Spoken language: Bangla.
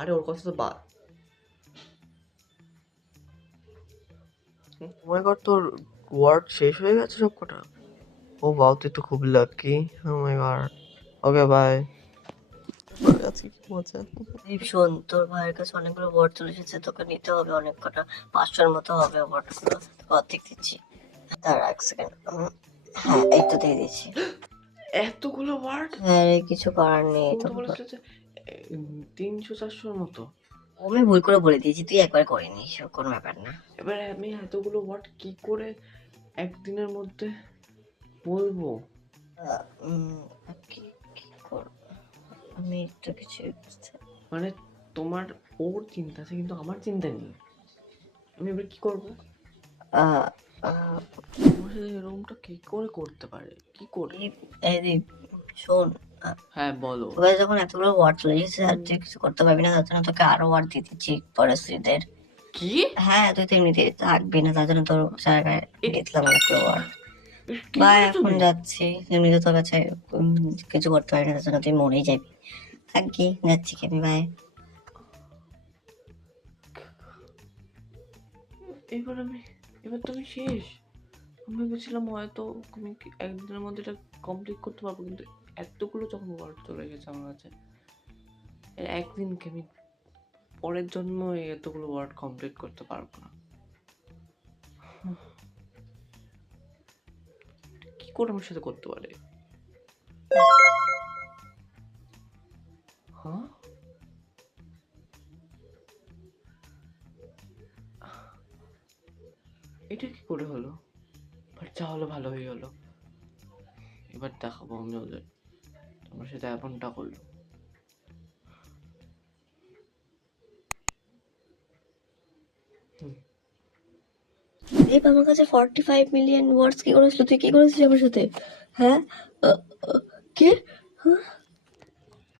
আরে ওর কথা তো বাদ। ও মাই গড, তোর ওয়ার্ড শেষ হয়ে গেছে সব কটা? ও বাও, তুই তো খুব লাকি। ও মাই গড। Okay bye. আজকে কি মজা। দীপ শোন, তোর ভাইয়ের কাছে অনেকগুলো ওয়ার্ড চলে এসেছে, তোকে নিতে হবে অনেক কটা, 500-র মতো হবে ওয়ার্ড গুলো। তোকে অর্ধেক দিচ্ছি, দাঁড়া এক সেকেন্ড। হ্যাঁ, এই তো দিয়ে দিচ্ছি। এতগুলো ওয়ার্ড? হ্যাঁ রে, কিছু করার নেই। তুমি তো বলেছিলে যে 300-400-র মতো। আমি ভুল করে বলে দিয়েছি, তুই একবার করে নিস, কোনো ব্যাপার না। এবার আমি এতগুলো ওয়ার্ড কি করে একদিনের মধ্যে বলবো? কি কি করবো আমি তো কিছু মানে তোমার ওর চিন্তা আছে কিন্তু আমার চিন্তা নেই। আমি এবার কি করবো? এরকমটা কি করে করতে পারে? কি করে? শোন, হ্যাঁ বলো। তোকে যখন এতগুলো ওয়ার্ড চলে এসেছে আর তুই কিছু করতে পারবি না, তার জন্য তোকে আরো ওয়ার্ড দিয়ে দিচ্ছি পরিস্থিতিদের। কি? হ্যাঁ, তুই তো এমনিতে থাকবি না, তার জন্য তোর জায়গায় দিয়ে দিলাম অনেকগুলো ওয়ার্ড। কি বাই, বলো এখন তুমি? যাচ্ছি। এমনিতে তোর কাছে কিছু করতে পারি না, তার জন্য তুই মরেই যাবি। থাকি, যাচ্ছি কি আমি, বাই। এবার তুমি শেষ। আমি ভেবেছিলাম হয়তো আমি একদিনের মধ্যে এটা কমপ্লিট করতে পারবো, কিন্তু এতগুলো যখন ওয়ার্ড চলে গেছে আমার কাছে, একদিনকে আমি পরের জন্ম এতগুলো ওয়ার্ড কমপ্লিট করতে পারবো না। কি করে আমার সাথে করতে পারে? হ্যাঁ, এটা কি করে হলো? বাট যা হলো ভালো হয়ে গেলো। এবার দেখাবো আমি ওদের তোমার সাথে এমনটা করলো। দেব, আমার কাছে 45 মিলিয়ন ওয়ার্ডস কি করেছিল, তুই কি করেছিস আমার সাথে? হ্যাঁ, কে? হ্যাঁ,